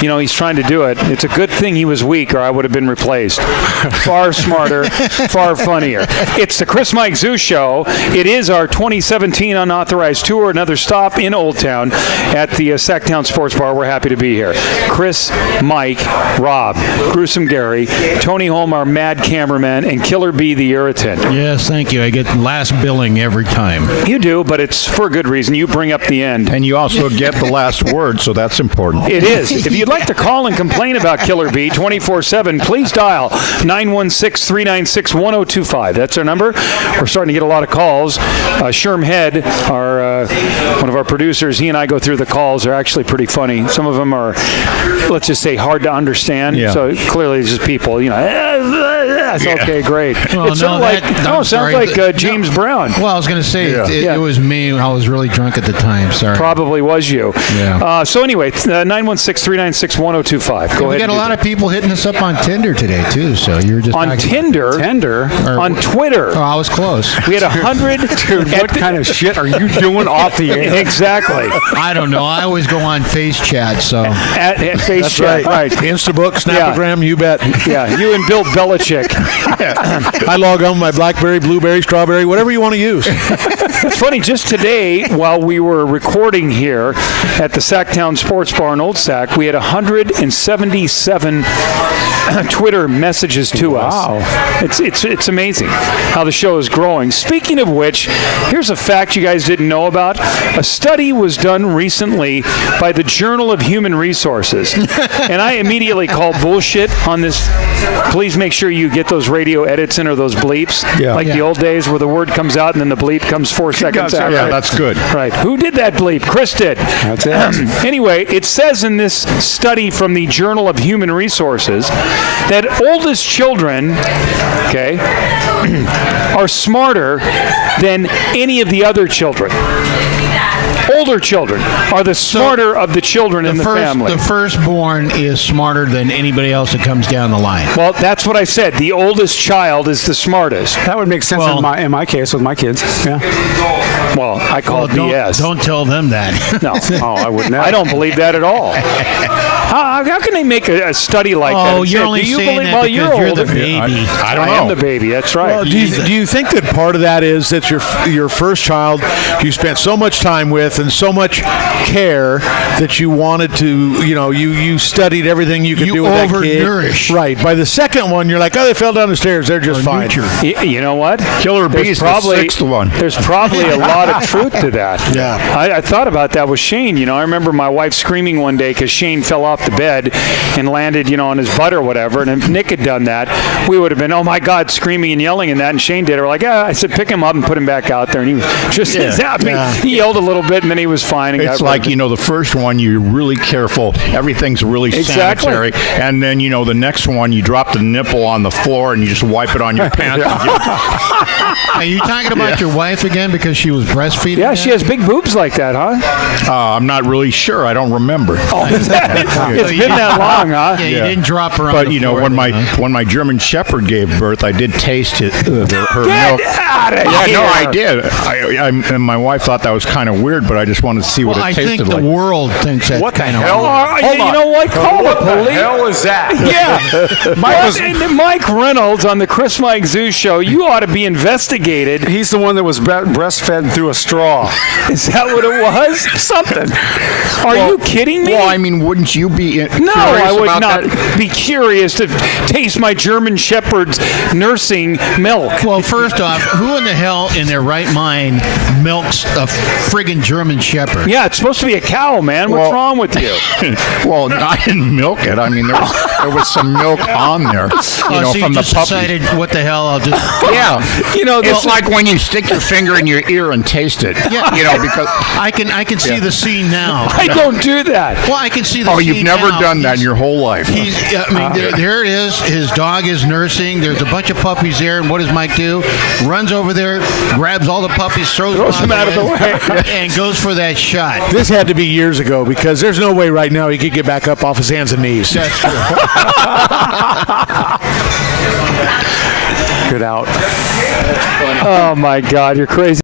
he's trying to do it. It's a good thing he was weak, or I would have been replaced. Far smarter, far funnier. It's the Chris Mike Zoo Show. It is our 2017 unauthorized tour. Another stop in Old Town at the Sacktown Sports Bar. We're happy to be here. Chris, Mike, Rob, Gruesome Gary, Tony Holm, our mad cameraman, and Killer B, the irritant. Yes, thank you. I get last billing every time. You do, but it's for a good reason. You bring up the end. And you also get the last word, so that's important. It is. If you'd like to call and complain about Killer B 24/7, please dial 916-396-1025. That's our number. We're starting to get a lot of calls. Sherm Head, one of our producers, he and I go through the calls. They're actually pretty funny. Some of them are, let's just say, hard to understand. Yeah. So clearly it's just people, that's okay, great. Well, it sounds like James Brown. Well, I was going to say, it was me. I was really drunk at the time. Sorry. Probably was you. Yeah. So anyway, 916-396-1025. Go ahead. We got a lot of people hitting us up on Tinder today, too. So you were just on Tinder? On Twitter. Oh, I was close. We had 100. Dude, what kind of shit are you doing off the air? Exactly. I don't know. I always go on Face Chat, so. At Face That's Chat. right. Instabook, Snapagram, you bet. Yeah, you and Bill Belichick. I log on my blackberry, blueberry, strawberry, whatever you want to use. It's funny, just today, while we were recording here at the Sacktown Sports Bar in Old Sack, we had 177 Twitter messages to us. Wow. It's amazing how the show is growing. Speaking of which, here's a fact you guys didn't know about. A study was done recently by the Journal of Human Resources. And I immediately called bullshit on this. Please make sure you get those radio edits in or those bleeps. Yeah. The old days where the word comes out and then the bleep comes 4 seconds after. Yeah, that's good. Right. Who did that bleep? Chris did. That's it. Anyway, it says in this study from the Journal of Human Resources that oldest children, are smarter than any of the other children. Older children are the smarter of the children in the family. The firstborn is smarter than anybody else that comes down the line. Well, that's what I said. The oldest child is the smartest. That would make sense in my case with my kids. Yeah. Well, I call it BS. Don't tell them that. No. Oh, I wouldn't. I don't believe that at all. How can they make a study like that? Oh, you're only saying that because you're the baby. I don't know. I am the baby. That's right. Well, do you think that part of that is that your first child you spent so much time with and so much care that you wanted to, you studied everything you could do with that kid. Overnourished. Right. By the second one, you're like, oh, they fell down the stairs. They're just fine. You know what? Killer Beast, the sixth one. There's probably a lot of truth to that. Yeah. I thought about that with Shane. I remember my wife screaming one day because Shane fell off the bed and landed, on his butt or whatever. And if Nick had done that, we would have been, oh my God, screaming and yelling and that. And Shane did it. We're like, I said, pick him up and put him back out there. And he was just happy. Yeah. He yelled a little bit and then he was fine. And it's like, the first one, you're really careful. Everything's really sanitary. And then, the next one, you drop the nipple on the floor and you just wipe it on your pants. Are you talking about your wife again because she was breastfeeding? Yeah, she has big boobs like that, huh? I'm not really sure. I don't remember. Oh, it's been that long, huh? Yeah, you didn't drop her on but the floor. when my German Shepherd gave birth, I did taste her Get milk. Out of Yeah, here. no, I did. And my wife thought that was kind of weird, but I just wanted to see what it tasted like. I think the world thinks that's kind of hell? weird. You know what? Call the police. What the hell was that? Yeah. Mike Reynolds on the Chris Mike Zoo Show, you ought to be investigated. He's the one that was breastfed through a straw. Is that what it was? Something. Are you kidding me? Well, I mean, wouldn't you be No, I would not that? be curious to taste my German Shepherd's nursing milk. Well, first off, who in the hell in their right mind milks a friggin' German Shepherd? Yeah, it's supposed to be a cow, man. What's wrong with you? Well, I didn't milk it. I mean, there was some milk on there, So from you the just puppy. decided, what the hell, I'll just... Yeah, it's this like when you stick your finger in your ear and taste it. Yeah. Because I can see the scene now. I don't do that. Well, I can see the scene now. oh, you've never done that in your whole life. There it is. His dog is nursing. There's a bunch of puppies there. And what does Mike do? Runs over there, grabs all the puppies, throws them out of the way, and goes for that shot. This had to be years ago because there's no way right now he could get back up off his hands and knees. That's true. Good out. Oh, my God. You're crazy.